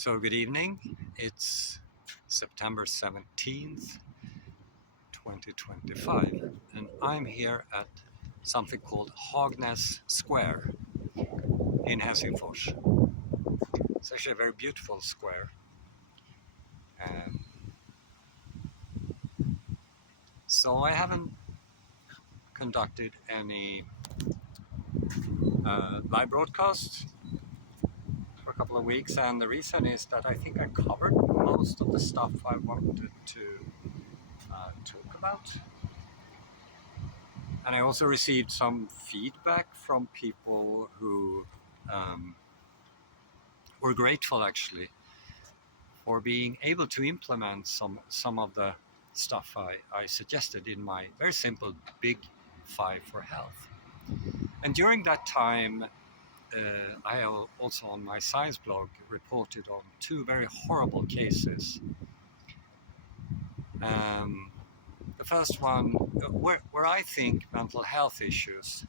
So good evening. It's September 17th, 2025, and I'm here at something called Hagnäs Square in Helsingfors. It's actually a very beautiful square. Um, so I haven't conducted any live broadcasts for a couple of weeks, and the reason is that I think I covered most of the stuff I wanted to talk about. And I also received some feedback from people who were grateful actually for being able to implement some of the stuff I suggested in my very simple Big Five for Health. And during that time, I also on my science blog reported on two very horrible cases. The first one, where I think mental health issues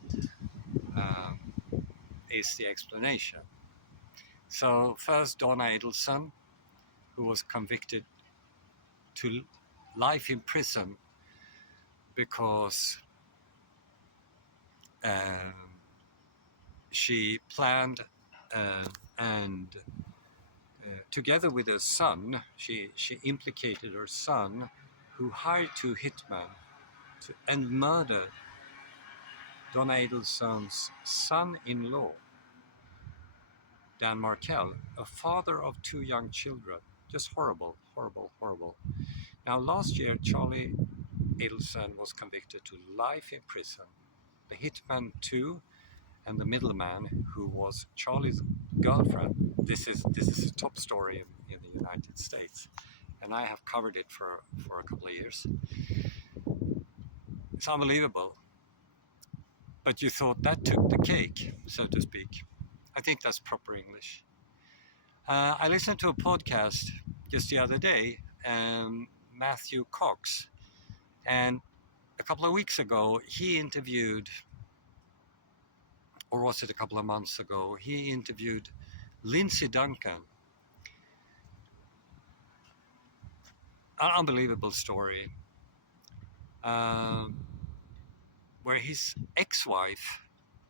um, is the explanation. So first, Donna Adelson, who was convicted to life in prison because she planned and together with her son, she implicated her son, who hired two hitmen and murdered Donna Adelson's son-in-law, Dan Markell, a father of two young children. Just horrible, horrible, horrible. Now, last year, Charlie Adelson was convicted to life in prison. The hitman too, and the middleman, who was Charlie's girlfriend. This is a top story in the United States, and I have covered it for a couple of years. It's unbelievable. But you thought that took the cake, so to speak. I think that's proper English. I listened to a podcast just the other day, Matthew Cox, and a couple of weeks ago he interviewed, or was it a couple of months ago, he interviewed Lindsay Duncan. An unbelievable story, where his ex-wife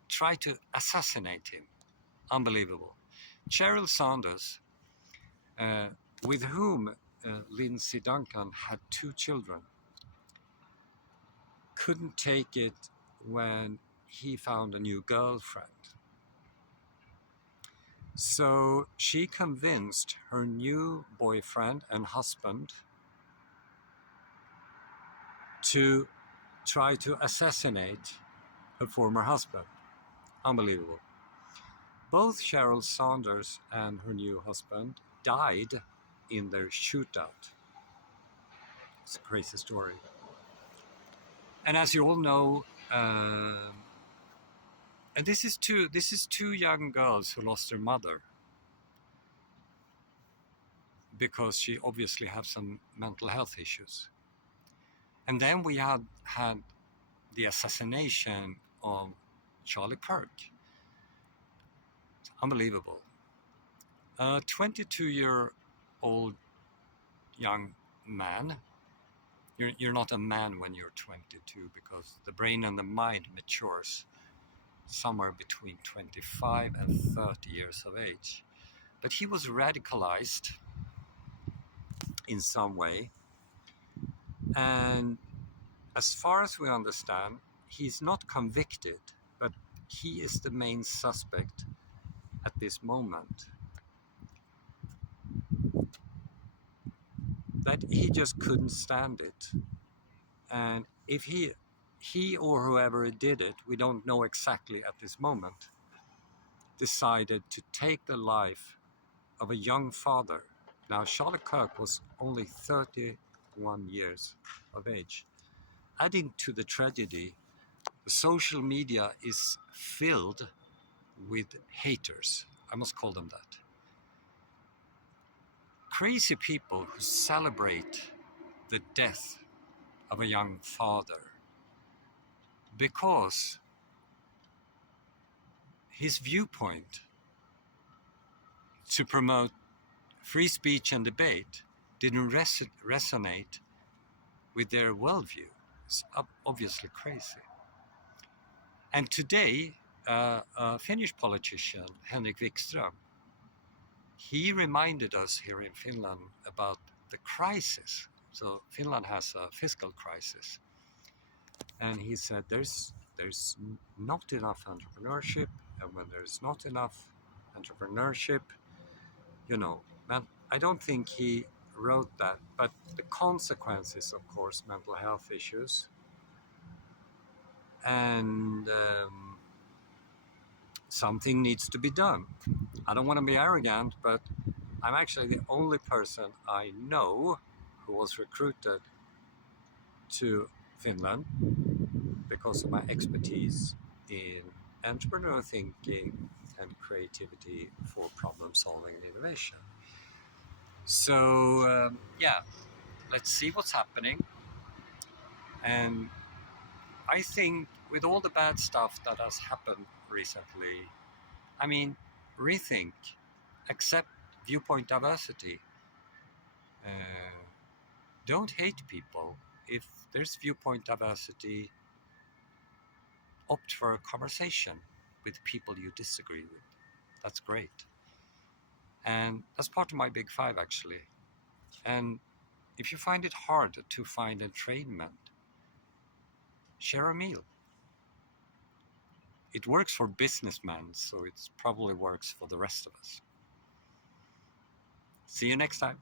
tried to assassinate him. Unbelievable. Cheryl Sanders, with whom Lindsay Duncan had two children, couldn't take it when he found a new girlfriend. So she convinced her new boyfriend and husband to try to assassinate her former husband. Unbelievable. Both Cheryl Sanders and her new husband died in their shootout. It's a crazy story. And as you all know, and this is two young girls who lost their mother because she obviously had some mental health issues. And then we had the assassination of Charlie Kirk. It's unbelievable. A 22-year-old young man. You're not a man when you're 22 because the brain and the mind matures somewhere between 25 and 30 years of age. But he was radicalized in some way. And as far as we understand, he's not convicted, but he is the main suspect at this moment. That he just couldn't stand it. And if he or whoever did it, we don't know exactly at this moment, decided to take the life of a young father. Now, Charlie Kirk was only 31 years of age. Adding to the tragedy, the social media is filled with haters. I must call them that. Crazy people who celebrate the death of a young father because his viewpoint to promote free speech and debate didn't resonate with their worldview. It's obviously crazy. And today, a Finnish politician, Henrik Wikström, he reminded us here in Finland about the crisis. So Finland has a fiscal crisis. And he said there's not enough entrepreneurship, and when there's not enough entrepreneurship, I don't think he wrote that, but the consequences, of course, mental health issues, and something needs to be done. I don't want to be arrogant, but I'm actually the only person I know who was recruited to Finland because of my expertise in entrepreneurial thinking and creativity for problem solving and innovation. So, let's see what's happening. And I think with all the bad stuff that has happened recently, rethink, accept viewpoint diversity. Don't hate people. If there's viewpoint diversity, opt for a conversation with people you disagree with. That's great. And that's part of my Big Five, actually. And if you find it hard to find entrainment, share a meal. It works for businessmen, so it probably works for the rest of us. See you next time.